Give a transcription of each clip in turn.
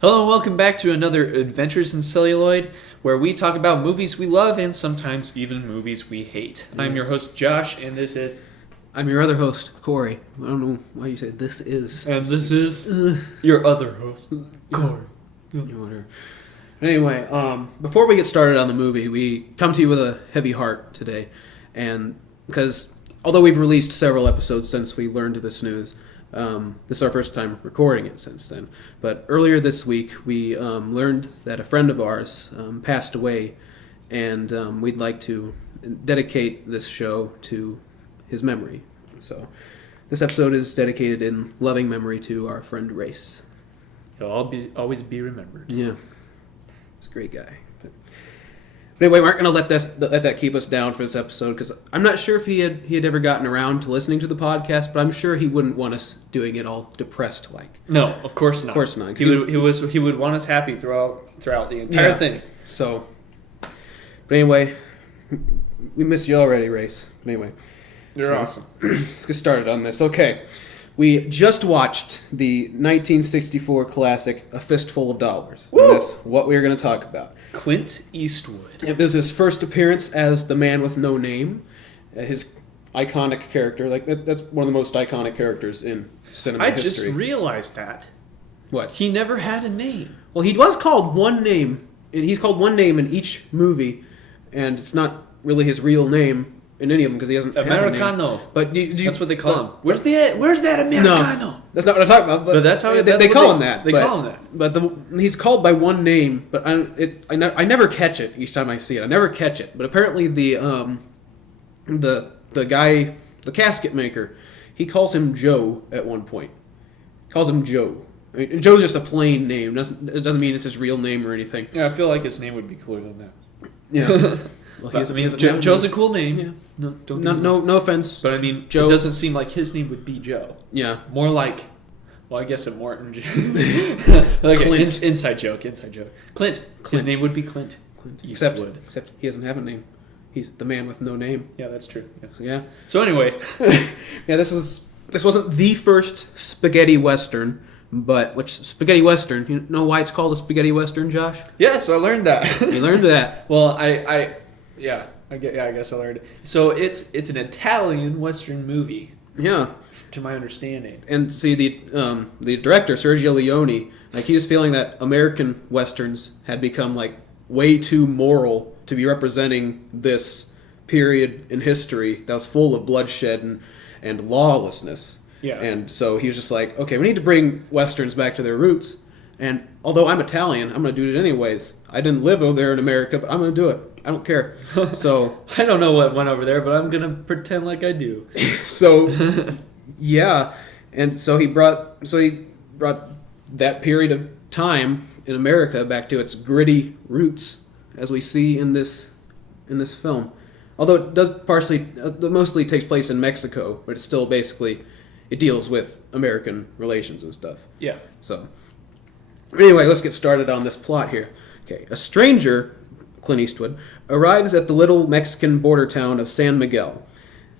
Hello and welcome back to another Adventures in Celluloid, where we talk about movies we love and sometimes even movies we hate. I'm your host Josh, and this is... I'm your other host, Corey. I don't know why you say this is. And this is your other host, Corey. Anyway, before we get started on the movie, we come to you with a heavy heart today. And because although we've released several episodes since we learned this news, this is our first time recording it since then. But earlier this week, we learned that a friend of ours passed away, and we'd like to dedicate this show to his memory. So this episode is dedicated in loving memory to our friend Race. He'll always be remembered. Yeah, he's a great guy. But anyway, we aren't going to let that keep us down for this episode, because I'm not sure if he had ever gotten around to listening to the podcast, but I'm sure he wouldn't want us doing it all depressed like. No, of course not. Of course not. He would want us happy throughout the entire thing. So, but anyway, we miss you already, Race. But anyway, you're awesome. Let's get started on this. Okay, we just watched the 1964 classic A Fistful of Dollars. Woo! And that's what we're going to talk about. Clint Eastwood. It was his first appearance as the man with no name. His iconic character, that's one of the most iconic characters in cinema history. I just realized that. What? He never had a name. Well, he was called one name, and he's called one name in each movie, and it's not really his real name in any of them because he doesn't have a name. Americano. But that's what they call him. Where's that Americano? No, that's not what I'm talking about. But that's how they call him that. They call him that. But he's called by one name. But I never catch it each time I see it. I never catch it. But apparently the guy, the casket maker, he calls him Joe at one point. He calls him Joe. I mean, Joe's just a plain name. It doesn't mean it's his real name or anything. Yeah, I feel like his name would be cooler than that. Yeah. Well, Joe's a cool name. Yeah. No offense. But I mean, Joe, it doesn't seem like his name would be Joe. Yeah. More like, well, I guess a Morton. Like Clint. Inside joke. Clint. His name would be Clint. Eastwood. Except he doesn't have a name. He's the man with no name. Yeah, that's true. Yeah. So anyway, yeah, this wasn't the first spaghetti western, but which spaghetti western? You know why it's called a spaghetti western, Josh? Yes, I learned that. You learned that. Well, I guess I learned it. So it's an Italian Western movie. Yeah, to my understanding. And see the director Sergio Leone, like he was feeling that American westerns had become like way too moral to be representing this period in history that was full of bloodshed and lawlessness. Yeah. And so he was just like, okay, we need to bring westerns back to their roots. And although I'm Italian, I'm going to do it anyways. I didn't live over there in America, but I'm going to do it. I don't care. So I don't know what went over there, but I'm going to pretend like I do. So yeah, and so he brought that period of time in America back to its gritty roots, as we see in this film. Although it does mostly takes place in Mexico, but it's still basically it deals with American relations and stuff. Yeah. So anyway, let's get started on this plot here. Okay, a stranger, Clint Eastwood, arrives at the little Mexican border town of San Miguel.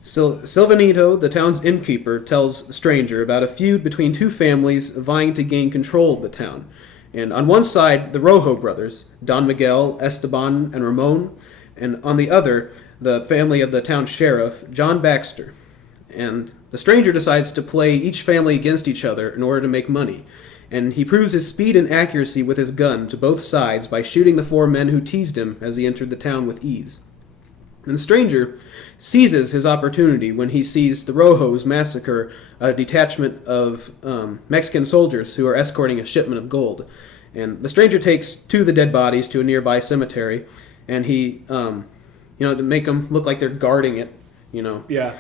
Silvanito, the town's innkeeper, tells the stranger about a feud between two families vying to gain control of the town. And on one side, the Rojo brothers, Don Miguel, Esteban, and Ramon, and on the other, the family of the town sheriff, John Baxter. And the stranger decides to play each family against each other in order to make money. And he proves his speed and accuracy with his gun to both sides by shooting the four men who teased him as he entered the town with ease. And the stranger seizes his opportunity when he sees the Rojos massacre a detachment of Mexican soldiers who are escorting a shipment of gold. And the stranger takes two of the dead bodies to a nearby cemetery, and he, to make them look like they're guarding it, Yeah.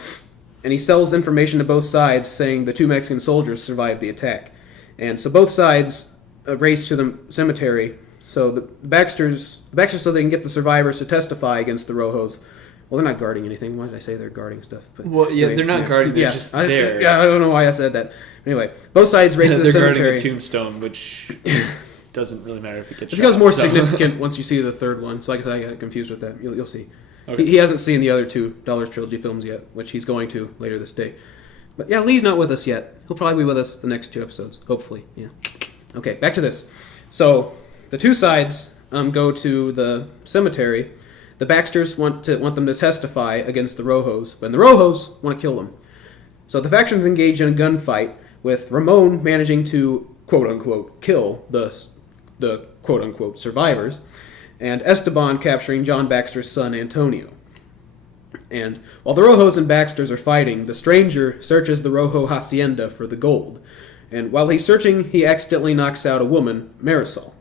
And he sells information to both sides saying the two Mexican soldiers survived the attack. And so both sides race to the cemetery. So the Baxters, so they can get the survivors to testify against the Rojos. Well, they're not guarding anything. Why did I say they're guarding stuff? But well, yeah, anyway, they're not guarding. They're just there. I don't know why I said that. Anyway, both sides race to the they're cemetery. They're guarding a tombstone, which doesn't really matter if it gets It shot. becomes more significant once you see the third one. So like I said, I got confused with that. You'll see. Okay. He hasn't seen the other two Dollars Trilogy films yet, which he's going to later this day. But yeah, Lee's not with us yet. He'll probably be with us the next two episodes, hopefully. Yeah. Okay, back to this. So the two sides go to the cemetery. The Baxters want them to testify against the Rojos, and the Rojos want to kill them. So the factions engage in a gunfight, with Ramon managing to quote unquote kill the quote unquote survivors, and Esteban capturing John Baxter's son Antonio. And while the Rojos and Baxters are fighting, the stranger searches the Rojo hacienda for the gold. And while he's searching, he accidentally knocks out a woman, Marisol.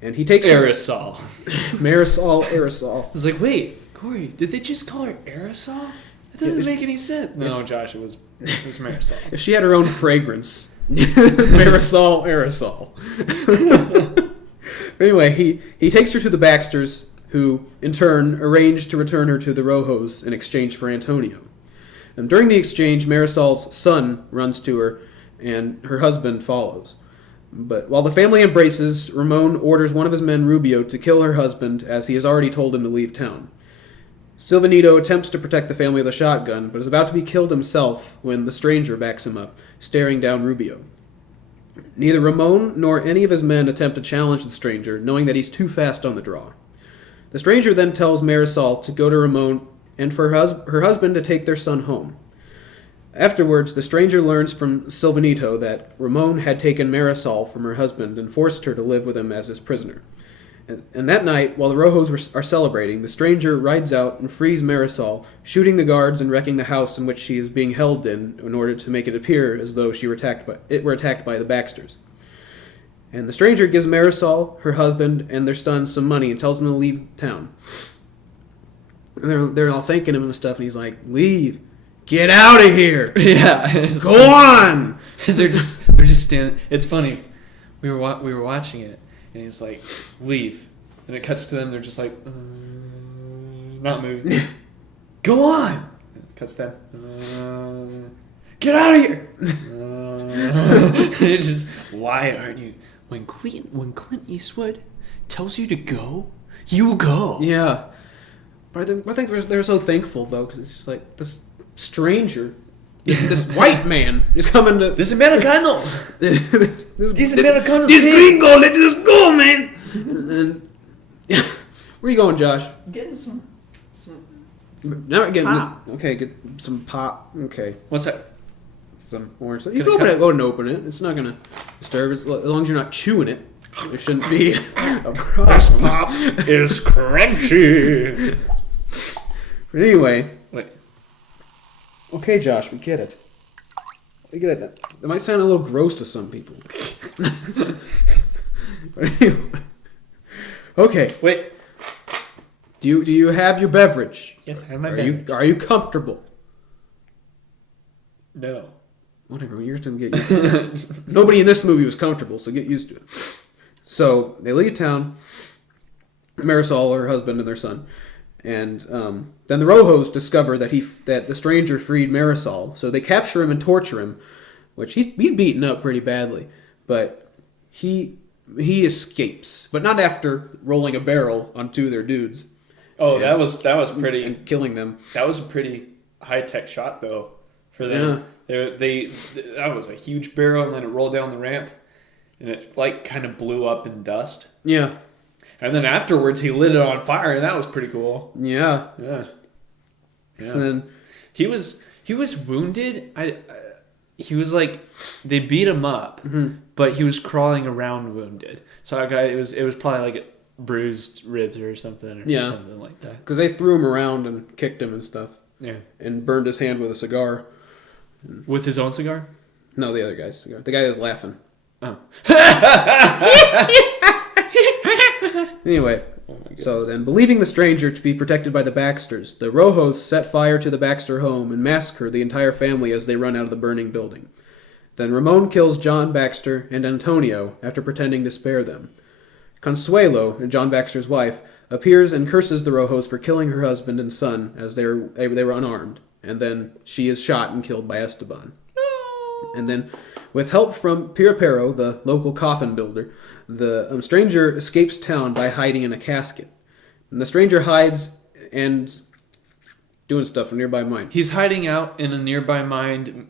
And he takes Aerosol. Aerosol. I was like, wait, Corey, did they just call her Aerosol? That doesn't make any sense. No, Josh, it was Marisol. If she had her own fragrance, Aerosol. But anyway, he takes her to the Baxters, who, in turn, arrange to return her to the Rojos in exchange for Antonio. And during the exchange, Marisol's son runs to her, and her husband follows. But while the family embraces, Ramon orders one of his men, Rubio, to kill her husband, as he has already told him to leave town. Silvanito attempts to protect the family with a shotgun, but is about to be killed himself when the stranger backs him up, staring down Rubio. Neither Ramon nor any of his men attempt to challenge the stranger, knowing that he's too fast on the draw. The stranger then tells Marisol to go to Ramon and for her husband to take their son home. Afterwards, the stranger learns from Silvanito that Ramon had taken Marisol from her husband and forced her to live with him as his prisoner. And that night, while the Rojos are celebrating, the stranger rides out and frees Marisol, shooting the guards and wrecking the house in which she is being held in order to make it appear as though she were attacked by the Baxters. And the stranger gives Marisol, her husband, and their son some money and tells them to leave town. And they're all thanking him and stuff, and he's like, "Leave. Get out of here. Yeah. Go on." they're just standing. It's funny. We were watching it, and he's like, "Leave," and it cuts to them. They're just like, not moving. Go on. It cuts to them. Get out of here. It's just, why aren't you? When Clint Eastwood tells you to go, you go. Yeah. But I think they're so thankful though, because it's just like this stranger, this white man is coming to This Americano. this Americano. This gringo, let us go, man. And where you going, Josh? Getting some Now getting pop. Okay, get some pop. Okay, What's that? Some orange. You can open it. Go and open it. It's not gonna disturb it as long as you're not chewing it. There shouldn't be a problem. This pop is crunchy. But anyway, Wait. okay, Josh, we get it. We get it. It might sound a little gross to some people. But anyway. Okay, Wait. do you have your beverage? Yes, I have my beverage. Are you comfortable? No. Whatever, you're just gonna get used to it. Nobody in this movie was comfortable, so get used to it. So they leave town. Marisol, her husband, and their son. And then the Rojos discover that the stranger freed Marisol, so they capture him and torture him, which he's beaten up pretty badly. But he escapes, but not after rolling a barrel on two of their dudes. Oh, that was pretty. And killing them. That was a pretty high tech shot though for them. They that was a huge barrel, and then it rolled down the ramp, and it like kind of blew up in dust. Yeah. And then afterwards, he lit it on fire, and that was pretty cool. Yeah. Yeah. And then He was wounded. He was like, they beat him up, but he was crawling around wounded. So it was probably like bruised ribs or something, or something like that. because they threw him around and kicked him and stuff. Yeah. And burned his hand with a cigar. With his own cigar? No, the other guy's cigar. The guy that was laughing. Oh. Anyway, so then, believing the stranger to be protected by the Baxters, the Rojos set fire to the Baxter home and massacre the entire family as they run out of the burning building. Then Ramon kills John Baxter and Antonio after pretending to spare them. Consuelo, John Baxter's wife, appears and curses the Rojos for killing her husband and son as they were unarmed, and then she is shot and killed by Esteban. No. And then, with help from Pirapero, the local coffin builder, the stranger escapes town by hiding in a casket. And the stranger hides and doing stuff in a nearby mine. He's hiding out in a nearby mine.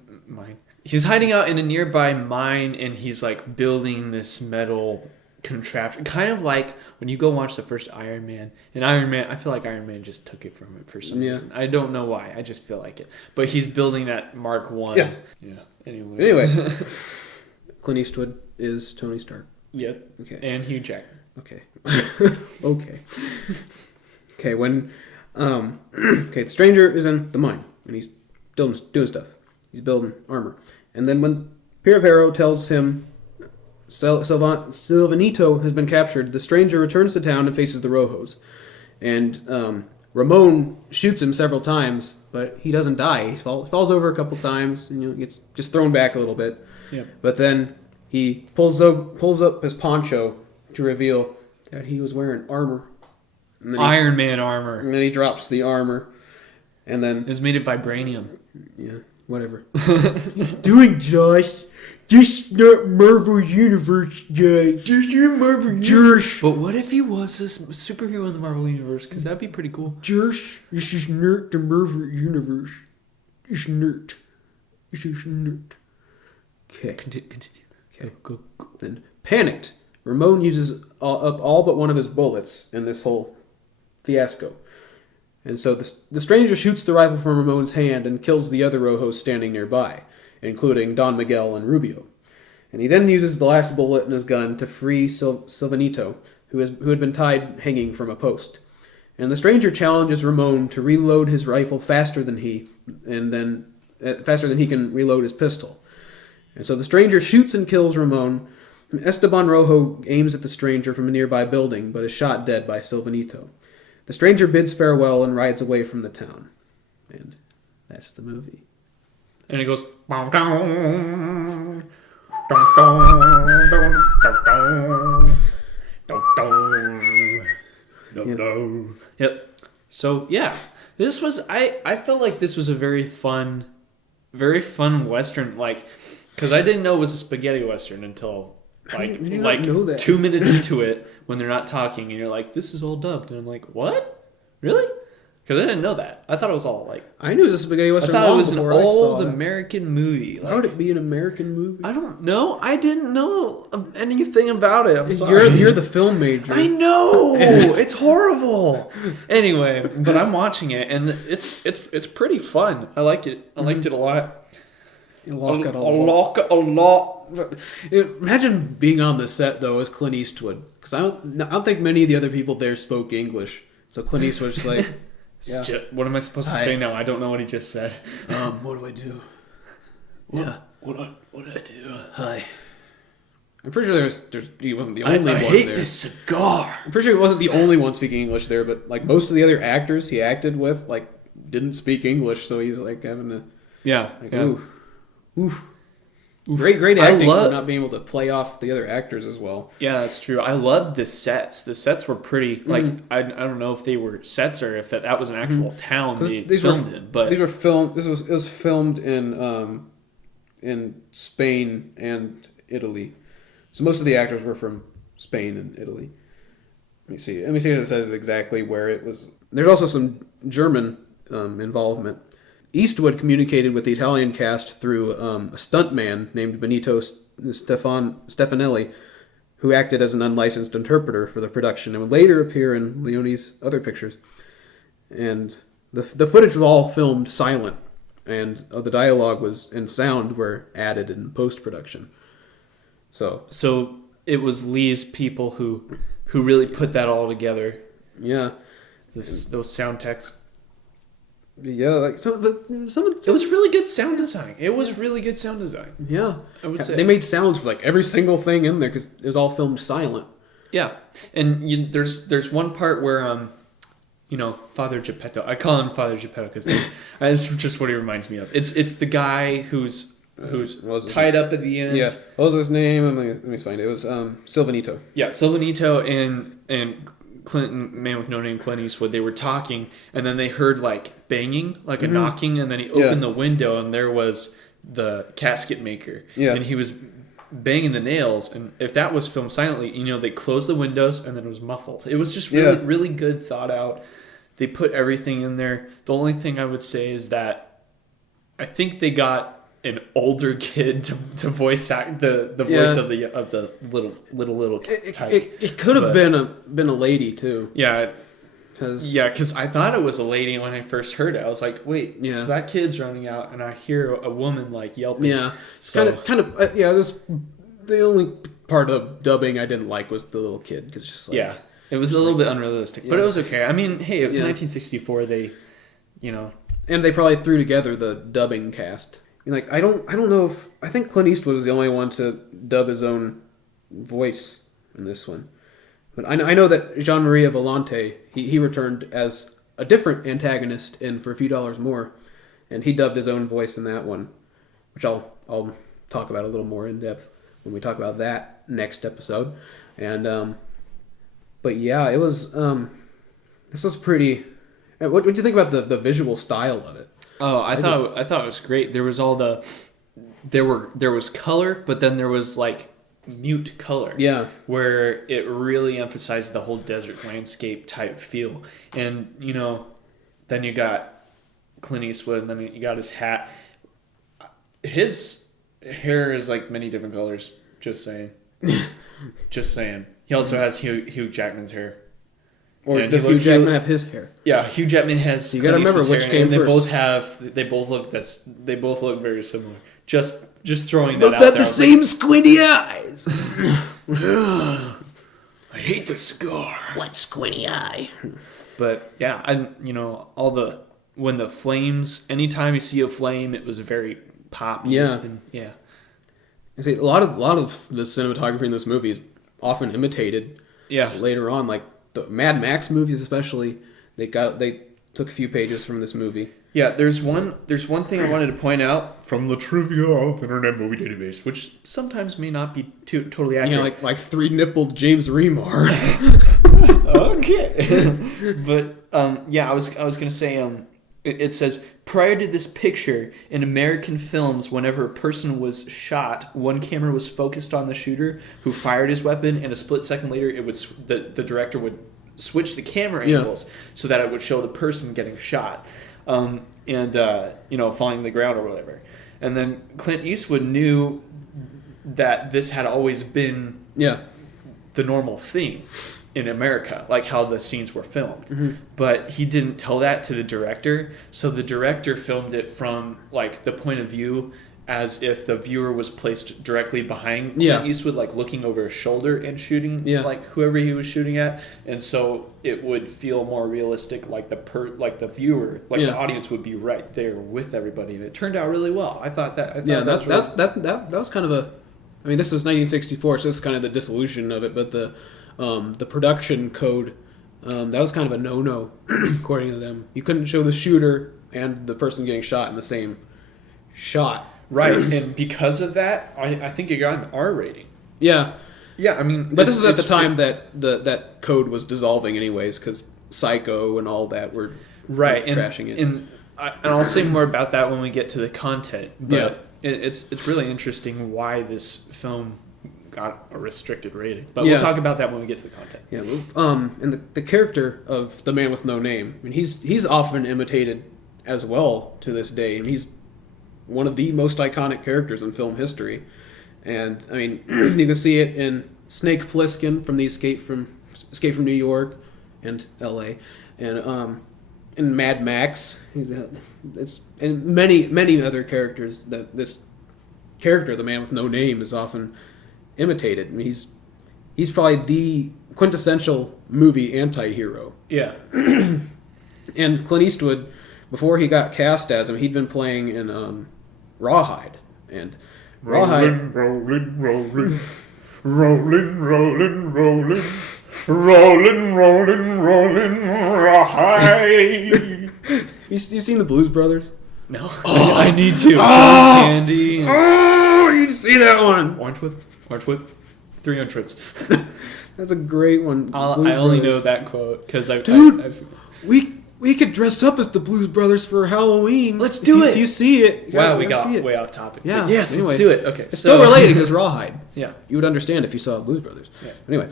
He's hiding out in a nearby mine, and he's like building this metal contraption, kind of like when you go watch the first Iron Man. And Iron Man, I feel like Iron Man just took it from it for some reason. I don't know why. I just feel like it. But he's building that Mark 1. Yeah. Anyway. Clint Eastwood is Tony Stark. Yep. Okay. And Hugh Jackman. Okay. Okay. Okay. When the stranger is in the mine and he's doing stuff. He's building armor, and then when Pirapero tells him Silvanito has been captured, the stranger returns to town and faces the Rojos, and Ramon shoots him several times, but he doesn't die. He falls over a couple times and gets just thrown back a little bit. Yeah. But then he pulls up his poncho to reveal that he was wearing armor. Iron Man armor. And then he drops the armor, and then it was made of vibranium. Yeah, whatever. Doing, Josh? This not Marvel Universe, guys. This is Marvel Universe. But what if he was a superhero in the Marvel Universe? Because that'd be pretty cool. Josh, this is not the Marvel Universe. It's not. This is not. Okay. Continue. Okay. Go. Then, panicked, Ramon uses up all but one of his bullets in this whole fiasco. And so the stranger shoots the rifle from Ramon's hand and kills the other Rojos standing nearby, including Don Miguel and Rubio. And he then uses the last bullet in his gun to free Silvanito, who had been tied hanging from a post. And the stranger challenges Ramon to reload his rifle faster than he can reload his pistol. And so the stranger shoots and kills Ramon. Esteban Rojo aims at the stranger from a nearby building, but is shot dead by Silvanito. The stranger bids farewell and rides away from the town. And that's the movie. And it goes... Yep. So, yeah. This was... I felt like this was a very fun Western. Like, because I didn't know it was a spaghetti Western until... Like 2 minutes into it, when they're not talking, and you're like, "This is all dubbed," and I'm like, "What? Really?" Because I didn't know that. I thought it was all like. I knew it was a spaghetti western. I thought it was an old American movie. Like, how would it be an American movie? I don't know. I didn't know anything about it. I'm sorry. You're the film major. I know. It's horrible. Anyway, but I'm watching it, and it's pretty fun. I like it. I liked it a lot. A lot. Imagine being on the set though as Clint Eastwood, because I don't think many of the other people there spoke English. So Clint Eastwood's just like, yeah. What am I supposed to say now? I don't know what he just said. What do I do? What do I do? Hi. I'm pretty sure he wasn't the only one there. I hate this cigar. I'm pretty sure he wasn't the only one speaking English there, but like most of the other actors he acted with like didn't speak English, so he's like having to ooh. Great acting for not being able to play off the other actors as well. Yeah, that's true. I loved the sets. The sets were pretty, like, I don't know if they were sets or if that was an actual town they filmed in. But these were filmed. It was filmed in Spain and Italy. So most of the actors were from Spain and Italy. Let me see if it says exactly where it was. There's also some German involvement. Eastwood communicated with the Italian cast through a stuntman named Benito Stefanelli, who acted as an unlicensed interpreter for the production and would later appear in Leone's other pictures. And the footage was all filmed silent, and the dialogue and sound were added in post-production. So it was Lee's people who really put that all together. Yeah. Those sound techs. Yeah, like some of it was really good sound design. Yeah, I would say they made sounds for like every single thing in there because it was all filmed silent. Yeah, and there's one part where Father Geppetto. I call him Father Geppetto because that's just what he reminds me of. It's the guy who's tied up at the end. Yeah, what was his name? Let me find it. It was Silvanito. Yeah, Silvanito and Man with No Name, Clint Eastwood, they were talking, and then they heard like banging, like a knocking, and then he opened the window, and there was the casket maker, and he was banging the nails. And if that was filmed silently, they closed the windows, and then it was muffled. It was just really, really good, thought out. They put everything in there. The only thing I would say is that I think they got an older kid to voice act the voice of the little type. It could have been a lady too. Yeah. Because I thought it was a lady when I first heard it. I was like, wait, so that kid's running out, and I hear a woman like yelping. Yeah, so This the only part of dubbing I didn't like was the little kid because just like it was a little bit unrealistic, but it was okay. I mean, hey, it was 1964. They, and they probably threw together the dubbing cast. I mean, like I don't know if I think Clint Eastwood was the only one to dub his own voice in this one. But I know that Jean-Marie Volonté, he returned as a different antagonist in For a Few Dollars More, and he dubbed his own voice in that one, which I'll talk about a little more in depth when we talk about that next episode. And but yeah, it was this was pretty. What did you think about the visual style of it? Oh, I thought it was great. There was there was color, but then there was like mute color. Yeah. Where it really emphasized the whole desert landscape type feel. And, then you got Clint Eastwood, and then you got his hat. His hair is like many different colors. Just saying. Just saying. He also has Hugh Jackman's hair. Or does Hugh Jackman have his hair? Yeah, Hugh Jackman has. So you got to remember which came first. They both look very similar. Just throwing that out there. The same squinty eyes. I hate the cigar. What squinty eye? But yeah, when the flames. Anytime you see a flame, it was very poppy. Yeah, yeah. I see a lot of the cinematography in this movie is often imitated. Yeah. Later on, like the Mad Max movies, especially, they took a few pages from this movie. Yeah, there's one thing I wanted to point out from the trivia of Internet Movie Database, which sometimes may not be totally accurate. Yeah, like three-nippled James Remar. Okay. But I was gonna say it says prior to this picture in American films, whenever a person was shot, one camera was focused on the shooter who fired his weapon, and a split second later, the director would switch the camera angles so that it would show the person getting shot. Falling to the ground or whatever. And then Clint Eastwood knew that this had always been the normal thing in America, like how the scenes were filmed. Mm-hmm. But he didn't tell that to the director, so the director filmed it from like the point of view as if the viewer was placed directly behind Clint Eastwood, like looking over his shoulder and shooting like whoever he was shooting at, and so it would feel more realistic, like the viewer, like the audience would be right there with everybody, and it turned out really well. I thought that was kind of a. I mean, this was 1964, so this is kind of the dissolution of it, but the production code, that was kind of a no-no according to them. You couldn't show the shooter and the person getting shot in the same shot. Right, and because of that, I think it got an R rating. Yeah. Yeah, I mean... But this is at the time that that code was dissolving anyways, because Psycho and all that were trashing it. And I'll say more about that when we get to the content. But it's really interesting why this film got a restricted rating. But we'll talk about that when we get to the content. Yeah, and the character of the man with no name, I mean, he's often imitated as well to this day. I mean, he's one of the most iconic characters in film history. And, I mean, you can see it in Snake Plissken from the Escape from New York and L.A. And in Mad Max. And many other characters that this character, the man with no name, is often imitated. I mean, he's probably the quintessential movie anti-hero. Yeah. And Clint Eastwood, before he got cast as him, he'd been playing in Rawhide. And Rawhide... Rolling, Rawhide. You seen the Blues Brothers? No. I need to. John Candy. Oh, you see that one. Orange Whip. 3 on trips. That's a great one. I only know that quote because we could dress up as the Blues Brothers for Halloween. Let's do it. If you see it. Wow, we got way off topic. Yeah. Yes, anyway, let's do it. Okay. It's still related because Rawhide. Yeah. You would understand if you saw Blues Brothers. Yeah. Anyway,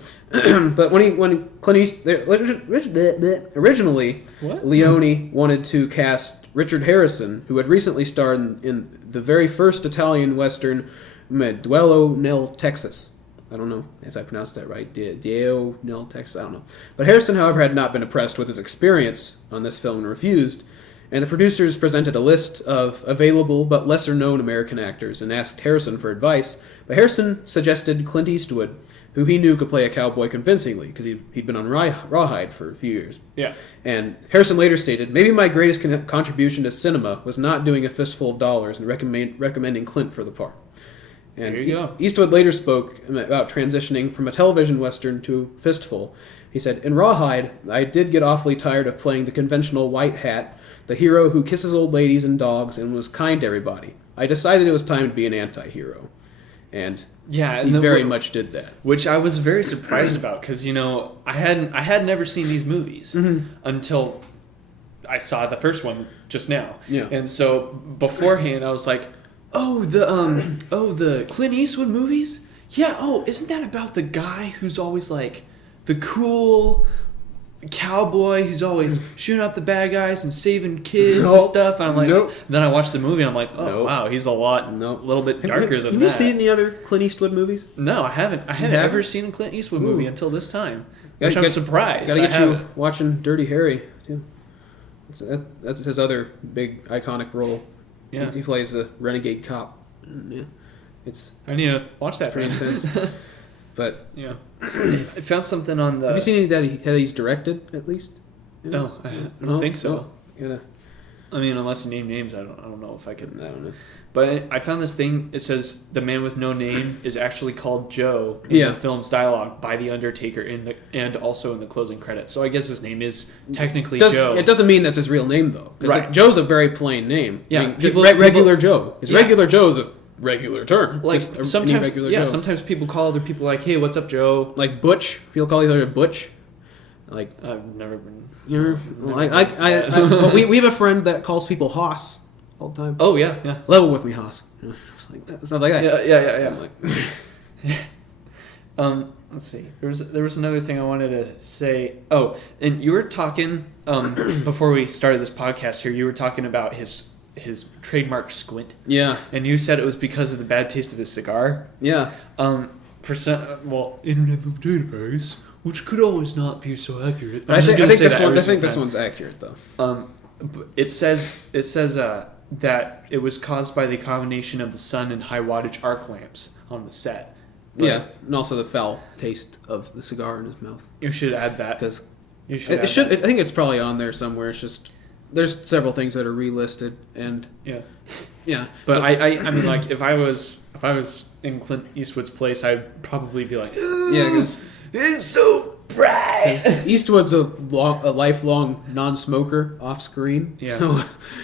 but when Clint Eastwood originally, what? Leone wanted to cast Richard Harrison, who had recently starred in the very first Italian Western, Duello nel Texas. I don't know if I pronounced that right. Duello nel Texas, I don't know. But Harrison, however, had not been impressed with his experience on this film and refused, and the producers presented a list of available but lesser-known American actors and asked Harrison for advice, but Harrison suggested Clint Eastwood, who he knew could play a cowboy convincingly, because he'd been on Rawhide for a few years. Yeah. And Harrison later stated, maybe my greatest contribution to cinema was not doing A Fistful of Dollars and recommending Clint for the part. And there you go. Eastwood later spoke about transitioning from a television western to Fistful. He said, in Rawhide, I did get awfully tired of playing the conventional white hat, the hero who kisses old ladies and dogs and was kind to everybody. I decided it was time to be an anti-hero. And yeah, he very much did that. Which I was very surprised about, because, I had never seen these movies until I saw the first one just now. Yeah. And so beforehand I was like, the Clint Eastwood movies? Yeah, isn't that about the guy who's always like the cool cowboy who's always shooting up the bad guys and saving kids and stuff? And I'm like, then I watched the movie and I'm like, wow, he's a little bit darker than that. Have you seen any other Clint Eastwood movies? No, I haven't. I haven't ever seen a Clint Eastwood movie until this time. Which I'm surprised. Gotta get you watching Dirty Harry, too. That's his other big iconic role. Yeah. He plays a renegade cop. Yeah. I need to watch that. Pretty intense. But yeah. I found something on the... Have you seen any that he's directed, at least? No, I don't think so. No. I mean, unless you name names, I don't know if I can... I don't know. But I found this thing, it says the man with no name is actually called Joe in the film's dialogue by The Undertaker and also in the closing credits. So I guess his name is technically Joe. It doesn't mean that's his real name, though. Right. Joe's a very plain name. Yeah. I mean, regular Joe. Regular Joe is a regular term. Like, sometimes, Joe. Sometimes people call other people like, hey, what's up, Joe? Like Butch. People call each other Butch. Like, I've never been... we have a friend that calls people Hoss all the time. Oh, yeah. Level with me, Hoss. Stuff like that. Yeah. Let's see. There was another thing I wanted to say. Oh, and you were talking before we started this podcast here. You were talking about his trademark squint. Yeah. And you said it was because of the bad taste of his cigar. Yeah. For some, Internet Movie Database, which could always not be so accurate. I think this one's accurate though. It says that it was caused by the combination of the sun and high wattage arc lamps on the set. But and also the foul taste of the cigar in his mouth. You should add that, because I think it's probably on there somewhere. It's just there's several things that are relisted and yeah. But I mean, like if I was in Clint Eastwood's place, I'd probably be like, because it's so bright. Eastwood's a lifelong non-smoker off screen. Yeah. So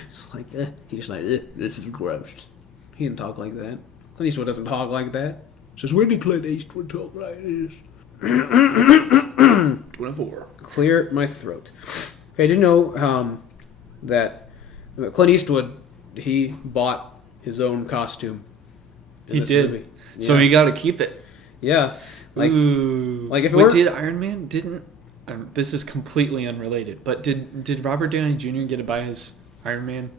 it's like he's like this is gross. He didn't talk like that. Clint Eastwood doesn't talk like that. Says, when did Clint Eastwood talk like this? 24. Clear my throat. Okay, did you know that Clint Eastwood, he bought his own costume in He this did. movie. So he got to keep it. Yeah. Like if it Wait, were... did Iron Man didn't? This is completely unrelated. But did Robert Downey Jr. get to buy his Iron Man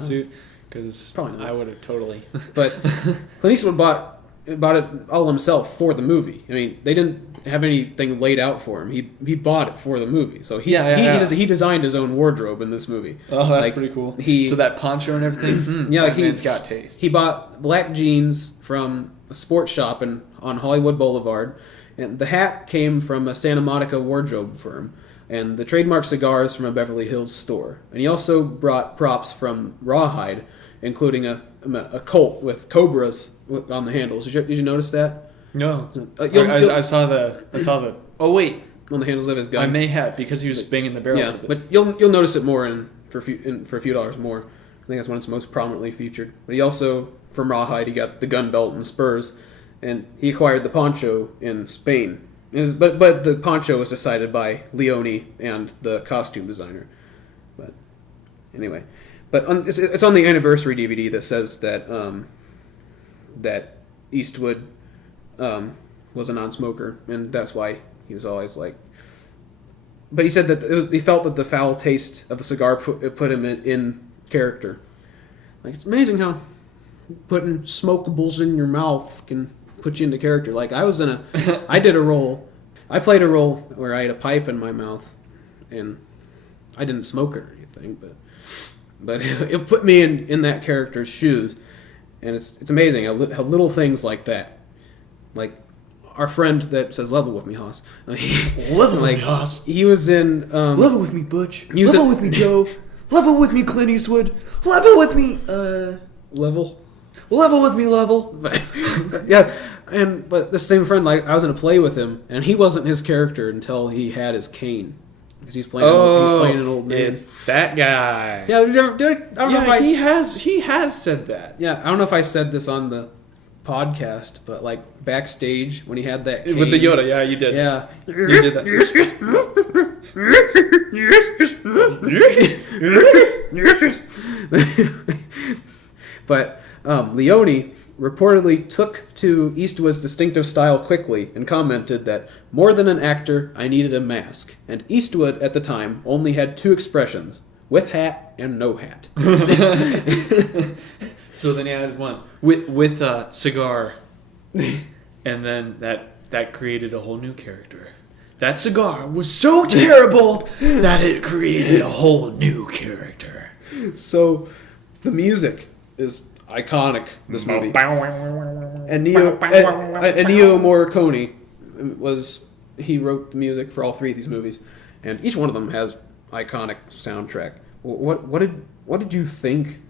suit? Because probably not. I would have totally. But Clint Eastwood bought it all himself for the movie. I mean, they didn't have anything laid out for him. He bought it for the movie. So he designed his own wardrobe in this movie. Oh, that's pretty cool. So that poncho and everything. Man's got taste. He bought black jeans from a sports shop on Hollywood Boulevard, and the hat came from a Santa Monica wardrobe firm, and the trademark cigars from a Beverly Hills store. And he also brought props from Rawhide, including a Colt with cobras on the handles. Did you notice that? No. I saw the. Oh wait. On the handles of his gun. I may have, because he was banging the barrels with it. But you'll notice it more for a few dollars more. I think that's when it's most prominently featured. But he also, from Rawhide, he got the gun belt and spurs, and he acquired the poncho in Spain. But the poncho was decided by Leone and the costume designer. But anyway, it's on the anniversary DVD that says that that Eastwood was a non-smoker, and that's why he was always like. But he said that he felt that the foul taste of the cigar put him in character. Like, it's amazing how putting smokables in your mouth can put you into character. Like, I played a role where I had a pipe in my mouth, and I didn't smoke it or anything, but it put me in that character's shoes, and it's amazing how little things like that, like our friend that says "level with me, Haas." Level with me, Haas. He was in level with me, Butch. Level with me, Joe. Level with me, Clint Eastwood. Level with me, level. Level with me, level. Yeah, but the same friend, like, I was in a play with him, and he wasn't his character until he had his cane, because he's playing an old man. It's that guy. Yeah, I don't know if he has said that. Yeah, I don't know if I said this on the podcast, but like backstage when he had that cane, with the Yoda. Yeah, you did. Yeah, you did that. But Leone reportedly took to Eastwood's distinctive style quickly and commented that, "More than an actor, I needed a mask." And Eastwood, at the time, only had two expressions: with hat and no hat. So then he added one with a cigar, and then that created a whole new character. That cigar was so terrible that it created a whole new character. So the music is iconic, this movie. And Ennio Morricone he wrote the music for all three of these movies, and each one of them has iconic soundtrack. What did you think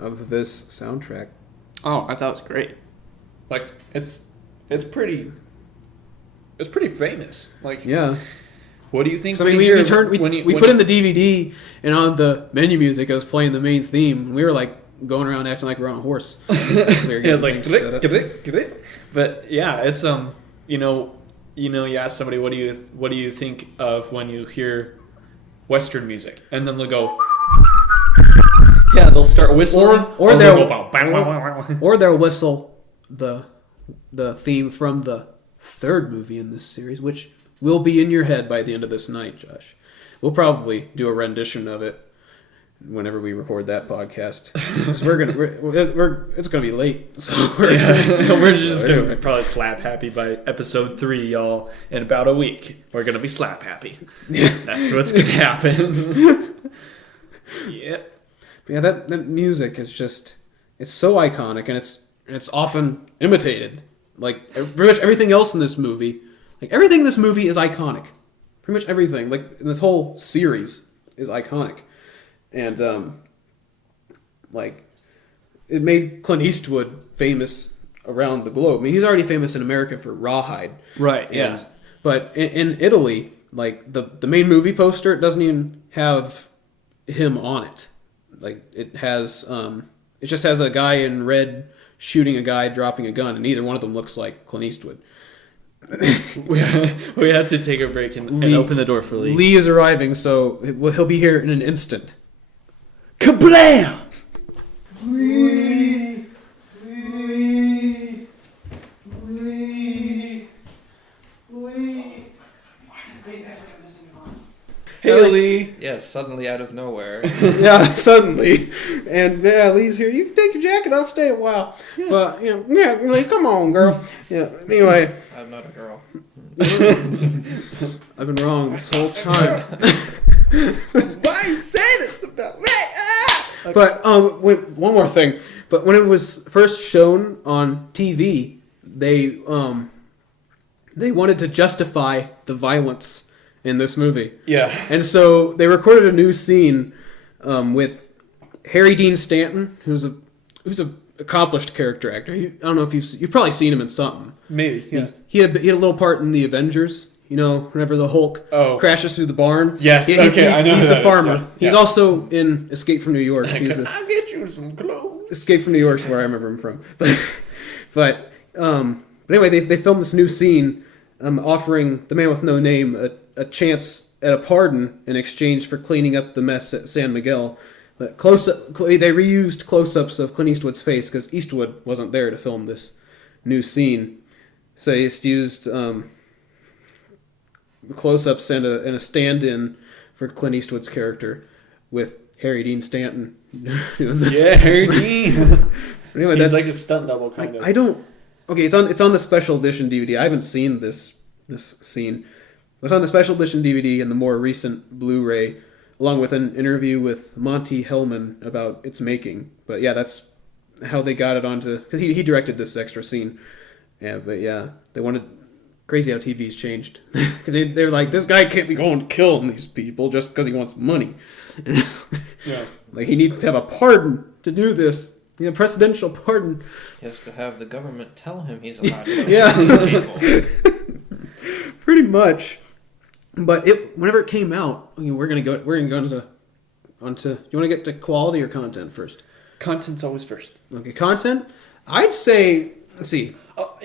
of this soundtrack? Oh, I thought it was great. Like, it's pretty famous. Like, yeah. What do you think? So, I mean, we put in the DVD, and on the menu music, I was playing the main theme, and we were like going around acting like we're on a horse. It's like, but yeah, it's you ask somebody, what do you think of when you hear Western music, and then they'll go, yeah, they'll start whistling, or they'll whistle the theme from the third movie in this series, which will be in your head by the end of this night, Josh. We'll probably do a rendition of it whenever we record that podcast. It's gonna be late, so we're just gonna probably slap happy by episode 3, y'all. In about a week, we're gonna be slap happy. That's what's gonna happen. Yep. But yeah, that music is just, it's so iconic, and it's often imitated. Like, pretty much everything else in this movie, everything in this movie is iconic. Pretty much everything, like, in this whole series is iconic. And, it made Clint Eastwood famous around the globe. I mean, he's already famous in America for Rawhide. Right, yeah. But in Italy, like, the main movie poster, it doesn't even have him on it. Like, it has, it just has a guy in red shooting a guy dropping a gun, and neither one of them looks like Clint Eastwood. we had to take a break and open the door for Lee. Lee is arriving, so he'll be here in an instant. Kablam! Lee! Hey, Lee! Yes, suddenly out of nowhere. Yeah, suddenly. And Lee's here. You can take your jacket off, stay a while. Yeah. But, Lee, come on, girl. Yeah, anyway. I'm not a girl. I've been wrong this whole time. Why are you saying this about me? Okay. But, one more thing. But when it was first shown on TV, they wanted to justify the violence in this movie. Yeah. And so they recorded a new scene with Harry Dean Stanton, who's a accomplished character actor. I don't know if you've probably seen him in something. Maybe. Yeah. He had a little part in the Avengers. Whenever the Hulk crashes through the barn. Yes. I know he's the farmer. Yeah. He's also in Escape from New York. I'll get you some clothes. Escape from New York is where I remember him from. But anyway, they filmed this new scene offering the man with no name a chance at a pardon in exchange for cleaning up the mess at San Miguel. But they reused close-ups of Clint Eastwood's face because Eastwood wasn't there to film this new scene. So they just used close-ups and a stand-in for Clint Eastwood's character with Harry Dean Stanton doing this. Yeah, Harry Dean. Anyway, He's that's like a stunt double, kind of. I don't. Okay, it's on the special edition DVD. I haven't seen this scene. It's on the special edition DVD and the more recent Blu-ray, along with an interview with Monty Hellman about its making. But yeah, that's how they got it onto, because he directed this extra scene. Yeah, but yeah, they wanted. Crazy how TV's changed. They're like, this guy can't be going killing these people just because he wants money. Yeah. Like, he needs to have a pardon to do this. A presidential pardon. He has to have the government tell him he's allowed to Yeah. kill these people. Pretty much. But whenever it came out, we're gonna go onto. You want to get to quality or content first? Content's always first. Okay, content. I'd say. Let's see. Oh,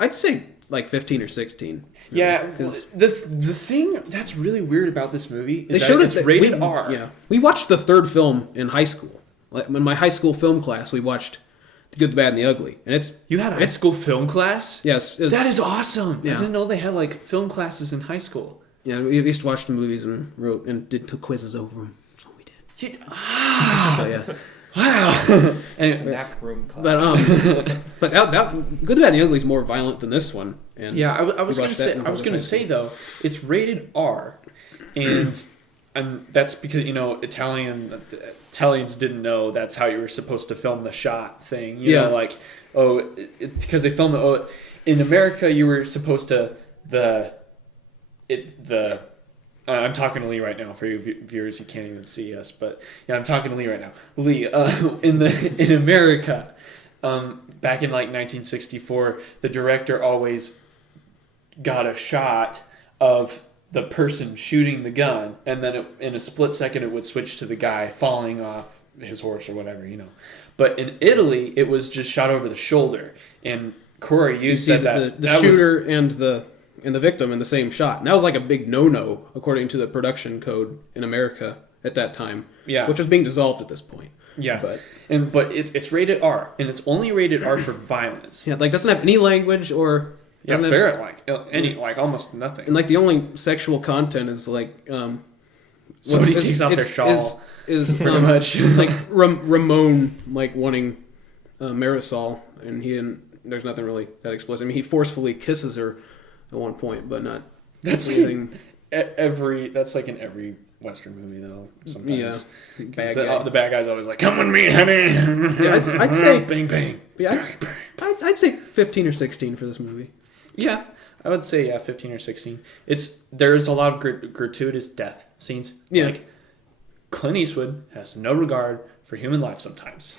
I'd say like 15 or 16. yeah, 'Cause the thing that's really weird about this movie is they showed it's rated we, R. Yeah, we watched the third film in high school. Like in my high school film class, we watched The Good, the Bad, and the Ugly, and You had a high school film class? yes, That is awesome. Yeah. I didn't know they had like film classes in high school. yeah. We used to watch the movies and wrote and took quizzes over them. That's what we did. So, yeah. Wow. And Nap room class. But that Good, the Bad, and the Ugly is more violent than this one. And yeah, I was we gonna watched that say in I was public gonna high say school. though it's rated R, and that's because Italians didn't know that's how you were supposed to film the shot thing. You know, like because they filmed in America you were supposed to I'm talking to Lee right now. For you viewers, you can't even see us, but yeah, I'm talking to Lee right now. Lee, in America, back in like 1964, the director always got a shot of the person shooting the gun, and then in a split second, it would switch to the guy falling off his horse or whatever, you know. But in Italy, it was just shot over the shoulder. And Corey, you said the that shooter and the victim in the same shot. And that was like a big no-no according to the production code in America at that time. Yeah. Which was being dissolved at this point. Yeah, But it's rated R, and it's only rated R for violence. yeah, like doesn't have any language or Yeah, doesn't have, very like almost nothing. and like the only sexual content is like Somebody takes off their shawl. Is Pretty much. like Ramon like wanting Marisol, and there's nothing really that explicit. I mean, he forcefully kisses her at one point, but not That's anything. That's like in every Western movie though. Sometimes, Yeah, bad the bad guy's always like, "Come with me, honey." Yeah, I'd say bang bang. Yeah, I'd say 15 or 16 for this movie. Yeah, I would say 15 or 16. There's a lot of gratuitous death scenes. Yeah. Like Clint Eastwood has no regard for human life sometimes,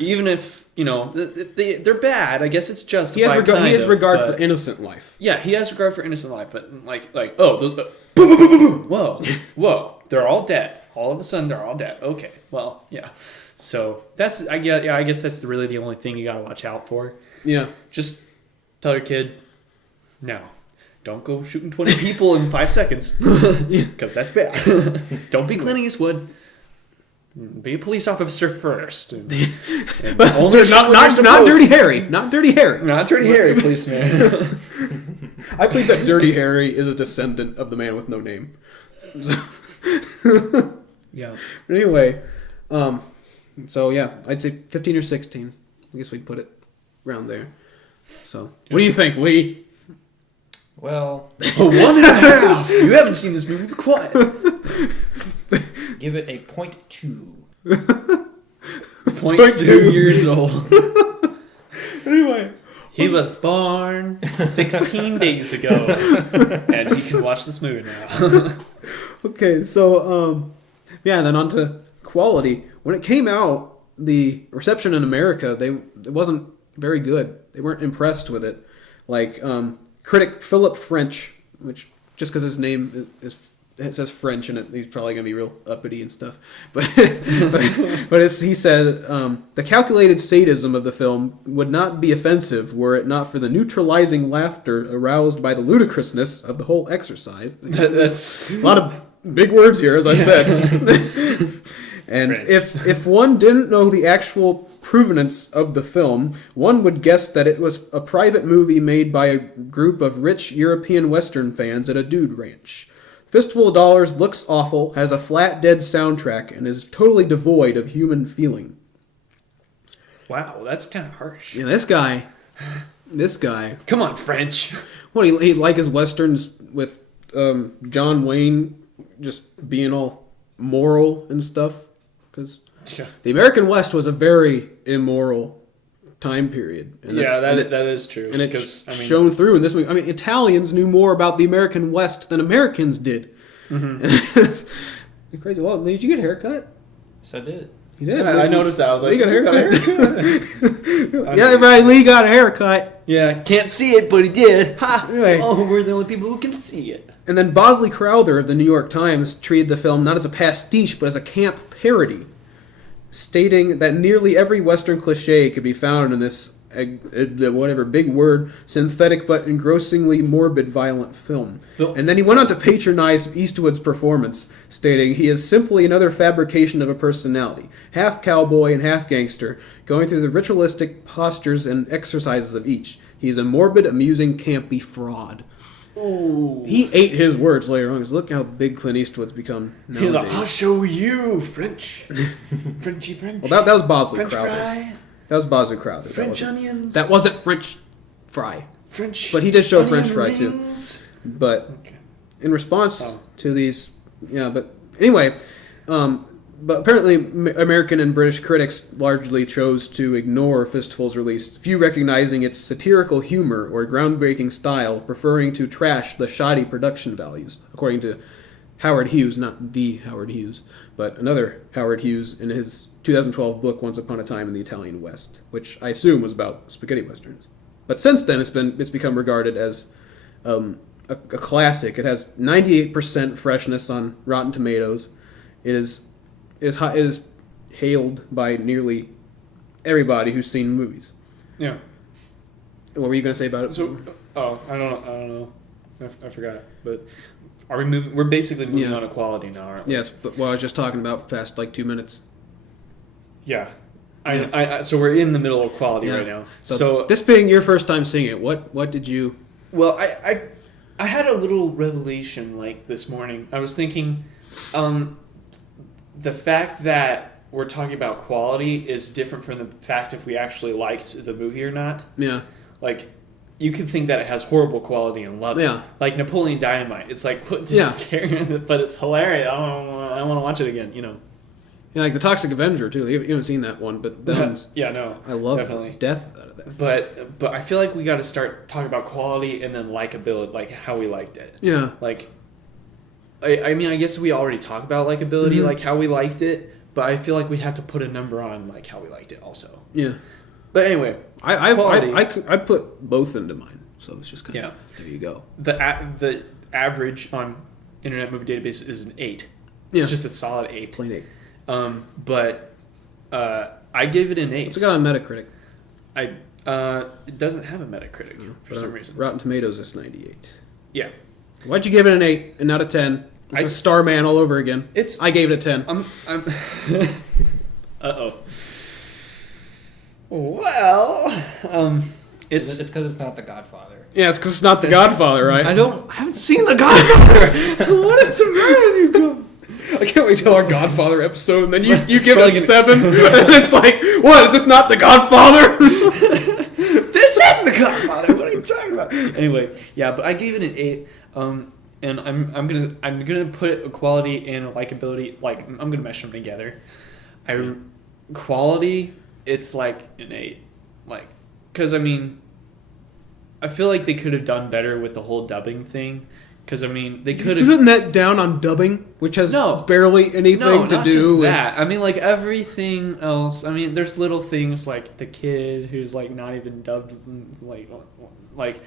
even if they're bad. I guess it's justified. He has regard for innocent life. Yeah, he has regard for innocent life, but whoa, they're all dead. All of a sudden, they're all dead. Okay, well, yeah. So I guess that's really the only thing you gotta watch out for. Yeah, Just tell your kid, no, don't go shooting 20 people in 5 seconds, because that's bad. Don't be Clint Eastwood. Be a police officer first. And only not Dirty Harry. Not Dirty Harry. Not Dirty Harry, policeman. I believe that Dirty Harry is a descendant of the man with no name. Yeah. But anyway, so yeah, I'd say 15 or 16. I guess we'd put it around there. So, what do you think, Lee? Well, 1.5. You haven't seen this movie. Be quiet. give it a 0.2. 0.2 years old. Anyway, He was born 16 days ago, and he can watch this movie now. okay, so yeah, then on to quality. When it came out, the reception in America, it wasn't very good. They weren't impressed with it. Like critic Philip French, which just because his name it says French in it, he's probably gonna be real uppity and stuff. But he said the calculated sadism of the film would not be offensive were it not for the neutralizing laughter aroused by the ludicrousness of the whole exercise. That's A lot of big words here, as I said. And French. if one didn't know the actual provenance of the film, one would guess that it was a private movie made by a group of rich European Western fans at a dude ranch. Fistful of Dollars looks awful, has a flat, dead soundtrack, and is totally devoid of human feeling. Wow, that's kind of harsh. Yeah, this guy. Come on, French. What, he like his westerns with John Wayne just being all moral and stuff? Because Yeah, the American West was a very immoral time period. And that is true. And it because shone through in this movie. I mean, Italians knew more about the American West than Americans did. Mm-hmm. Crazy. Well, did you get a haircut? Yes, I did. You did. I noticed that. I was like, Lee got a haircut. haircut. Yeah, right. Lee got a haircut. Yeah, can't see it, but he did. Ha! Anyway. Oh, we're the only people who can see it. And then Bosley Crowther of the New York Times treated the film not as a pastiche, but as a camp parody, stating that nearly every Western cliche could be found in this, whatever big word, synthetic but engrossingly morbid violent film. And then he went on to patronize Eastwood's performance, stating he is simply another fabrication of a personality, half cowboy and half gangster, going through the ritualistic postures and exercises of each. He is a morbid, amusing, campy fraud. Ooh. He ate his words later on, because look how big Clint Eastwood's become nowadays. He's like, I'll show you, French. Frenchy French. Well, that was Bosley French Crowther. fry. That was Bosley Crowther. French onions. That wasn't French fry. French. But he did show onion French fry, rings. too. But Okay. in response to these... Yeah, but anyway... But apparently, American and British critics largely chose to ignore Fistful's release, few recognizing its satirical humor or groundbreaking style, preferring to trash the shoddy production values, according to Howard Hughes, not the Howard Hughes, but another Howard Hughes in his 2012 book Once Upon a Time in the Italian West, which I assume was about spaghetti westerns. But since then, it's become regarded as a classic. It has 98% freshness on Rotten Tomatoes. It is hailed by nearly everybody who's seen movies. Yeah. What were you going to say about it? So, I don't know. I forgot. But are we moving? We're basically moving on to quality now, aren't we? Yes, but what I was just talking about for the past 2 minutes. Yeah. So we're in the middle of quality right now. So this being your first time seeing it, what did you? Well, I had a little revelation like this morning. I was thinking, the fact that we're talking about quality is different from the fact if we actually liked the movie or not. Yeah. Like, you could think that it has horrible quality and love it. Like Napoleon Dynamite. It's like, what? This is terrible, but it's hilarious. I want to watch it again, Yeah, like the Toxic Avenger too. You haven't seen that one, but that one's... Yeah, no. I love definitely. the death out of that. But I feel like we got to start talking about quality and then likability, like how we liked it. Yeah. Like, I mean, I guess we already talked about likability, like how we liked it, but I feel like we have to put a number on like how we liked it also. Yeah. But anyway, I put both into mine, so it's just kind of there you go. The average on Internet Movie Database is an 8. It's just a solid 8. Plain 8. But I gave it an 8. What's it got on Metacritic? It doesn't have a Metacritic for some reason. Rotten Tomatoes is 98. Yeah. Why'd you give it an 8 and not a 10? It's a Starman all over again. I gave it a 10. Uh-oh. Well, It's because it's not The Godfather. Yeah, it's because it's not The Godfather, right? I haven't seen The Godfather. What is the matter with you guys? I can't wait till our Godfather episode, and then you give it a 7, and it's like, what, is this not The Godfather? This is The Godfather. What are you talking about? Anyway, yeah, but I gave it an 8. And I'm gonna put a quality and a likability, like I'm gonna mesh them together. Quality, it's like an 8, like, because I mean, I feel like they could have done better with the whole dubbing thing. Because I mean, they could have putting that down on dubbing, which has barely anything to do just with that. I mean, like everything else. I mean, there's little things like the kid who's like not even dubbed, like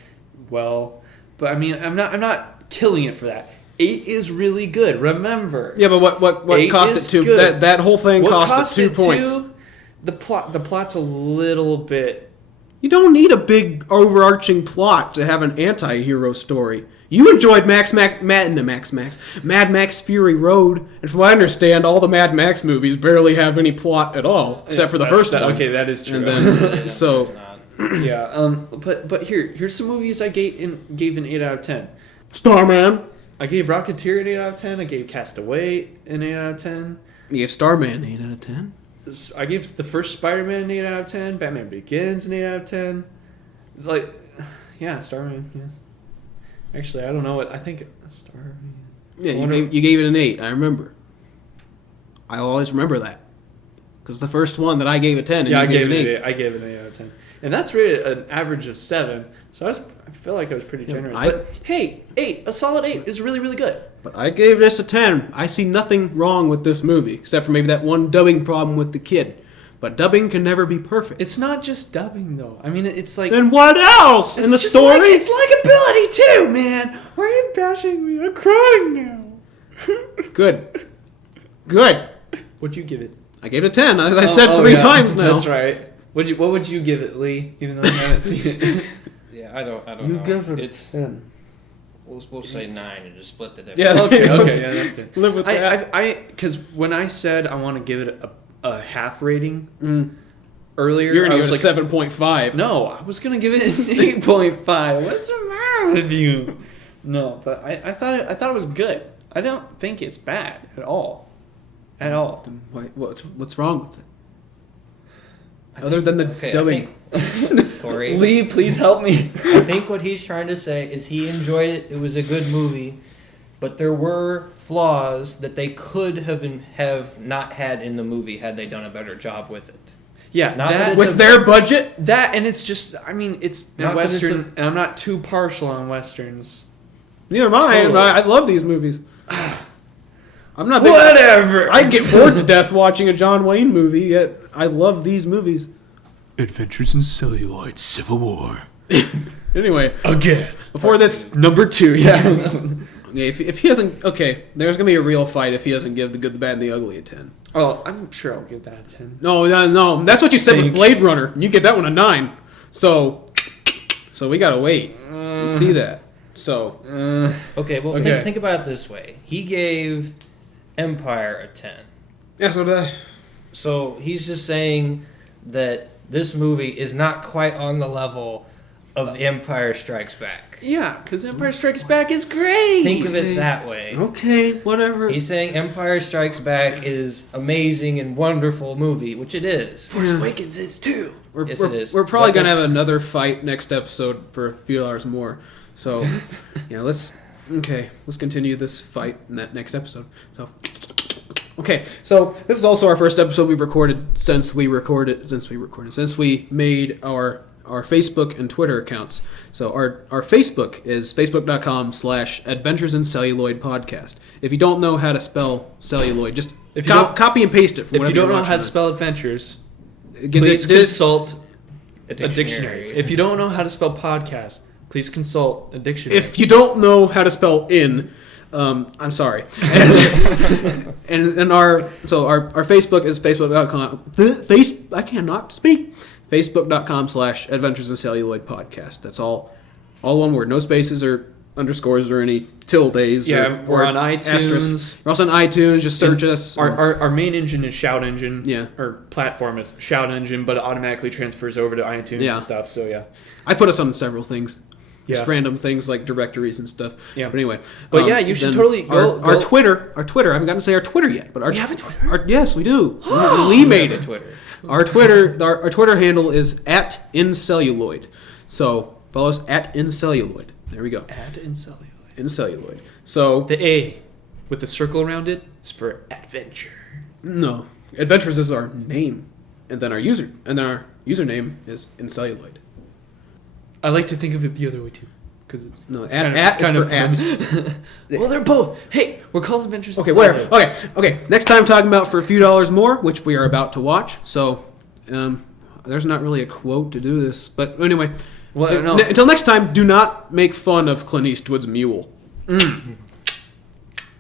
well. But I mean, I'm not killing it for that. 8 is really good. Remember. Yeah, but what cost it 2? That whole thing cost it 2 points. The plot's a little bit. You don't need a big overarching plot to have an anti-hero story. You enjoyed Mad Max Fury Road, and from what I understand, all the Mad Max movies barely have any plot at all, except for the first one. Okay, that is true. And then, so, yeah. But here's some movies I gave an 8 out of 10. Starman. I gave Rocketeer an 8 out of 10. I gave Castaway an 8 out of 10. You gave Starman 8 out of 10. I gave the first Spider-Man an 8 out of 10. Batman Begins an 8 out of 10. Like, yeah, Starman. Yeah. Actually, I don't know what I think. Starman. Yeah, you gave it an 8. I remember. I always remember that. Because the first one that I gave a 10, and yeah, you gave it an 8. I gave it an 8 out of 10. And that's rated an average of 7. So I feel like I was pretty generous. But hey, 8, a solid 8 is really, really good. But I gave this a 10. I see nothing wrong with this movie, except for maybe that one dubbing problem with the kid. But dubbing can never be perfect. It's not just dubbing, though. I mean, it's like... Then what else? In the story? It's likability, too, man. Why are you bashing me? I'm crying now. Good. What'd you give it? I gave it a 10. I said 3 times now. That's right. What would you give it, Lee? Even though I haven't seen it. Yeah, I don't know. You give it it's 10. We'll say 9 and just split the difference. Yeah, okay, yeah, that's good. Live with that. Because when I said I want to give it a half rating earlier, You're going to I give was it a 7.5. No, I was going to give it an 8.5. What's the matter with you? No, but I thought it was good. I don't think it's bad at all. At all. What's wrong with it? Other than the dubbing. Corey, Lee, please help me. I think what he's trying to say is he enjoyed it. It was a good movie, but there were flaws that they could have not had in the movie had they done a better job with it. Yeah, Not with their budget? That, and it's just, I mean, it's a Not that Western, and I'm not too partial on Westerns. Neither am I. Totally. I love these movies. I'm not. Whatever. I get bored to death watching a John Wayne movie, yet I love these movies. Adventures in Celluloid, Civil War. Anyway, Again. before this, Number 2, yeah. if he doesn't, okay, there's gonna be a real fight if he doesn't give The Good, the Bad, and the Ugly a 10. Oh, I'm sure I'll give that a 10. No, that's what you said with Blade Runner, and you give that one a 9. So we gotta wait. You see that? So Okay, well, Okay. Think about it this way. He gave Empire a 10. that's what I. So he's just saying that this movie is not quite on the level of Empire Strikes Back. Yeah, because Empire Strikes Back is great. Think of it that way. Okay, whatever. He's saying Empire Strikes Back is amazing and wonderful movie, which it is. Force Awakens is too. Yes, it is. We're probably But gonna have another fight next episode for a few hours more. So, yeah, let's continue this fight in that next episode. So, okay, so this is also our first episode we've recorded since we made our Facebook and Twitter accounts. So our Facebook is facebook.com/Adventures in Celluloid Podcast. If you don't know how to spell celluloid, just copy and paste it from If whatever you don't you're know how to watching spell adventures, on. please consult a a dictionary. If you don't know how to spell podcast, please consult a dictionary. If you don't know how to spell in, I'm sorry. And our Facebook is facebook.com. I cannot speak. Facebook.com/Adventures in Celluloid Podcast. That's all one word. No spaces or underscores or any tildes. Yeah, we're on iTunes. Asterisks. We're also on iTunes. Just search us. Our main engine is Shout Engine. Yeah. Our platform is Shout Engine, but it automatically transfers over to iTunes and stuff. So yeah. I put us on several things. Just Yeah. random things like directories and stuff. Yeah. But anyway. But yeah, you should then totally go. Our Twitter. I haven't gotten to say our Twitter yet, but We have a Twitter? Yes, we do. We made it. Twitter. Our Twitter handle is @incelluloid. So follow us @incelluloid. There we go. @incelluloid. So The A with the circle around it is for adventure. no, Adventures is our name, and then our username is incelluloid. I like to think of it the other way too, because No, it's at kind is of for at. Well, they're both. Hey, we're called Adventures. Okay, in whatever. Celluloid. Okay. Next time, talking about For a Few Dollars More, which we are about to watch. So, there's not really a quote to do this, but anyway. Well, no. Until next time, do not make fun of Clint Eastwood's mule.